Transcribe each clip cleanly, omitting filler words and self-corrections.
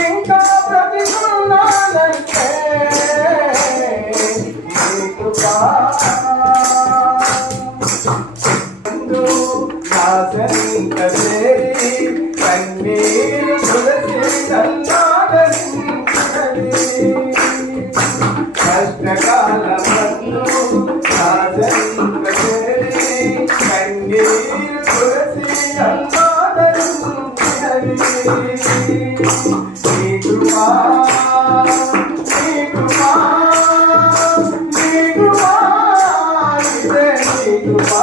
ఇంకా బ్రతికున్నానంటే నాశనింక చేరి కన్నీరు తులసి చల్లాడని కష్టకాలమందు నాశనింక చేరి కన్నీరు తులసి చల్లాడని నీ కృపా నీ కృపా నీ కృపా ఇదే నీ కృపా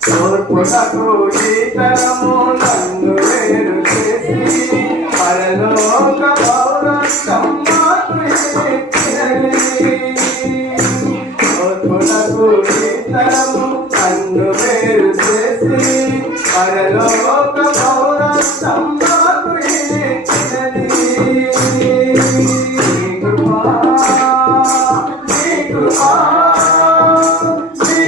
తోర్పునకు ఈతరము నన్ను వేరు చేసి పరలోక పౌరత్వం నాకు ఇచ్చినది. తోర్పునకు ఈతరము నన్ను వేరు చేసి పరలోక పౌరత్వం నాకు ఇచ్చినది. నీ కృపా నీ కృపా నీ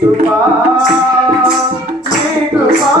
కృపా నీ కృపా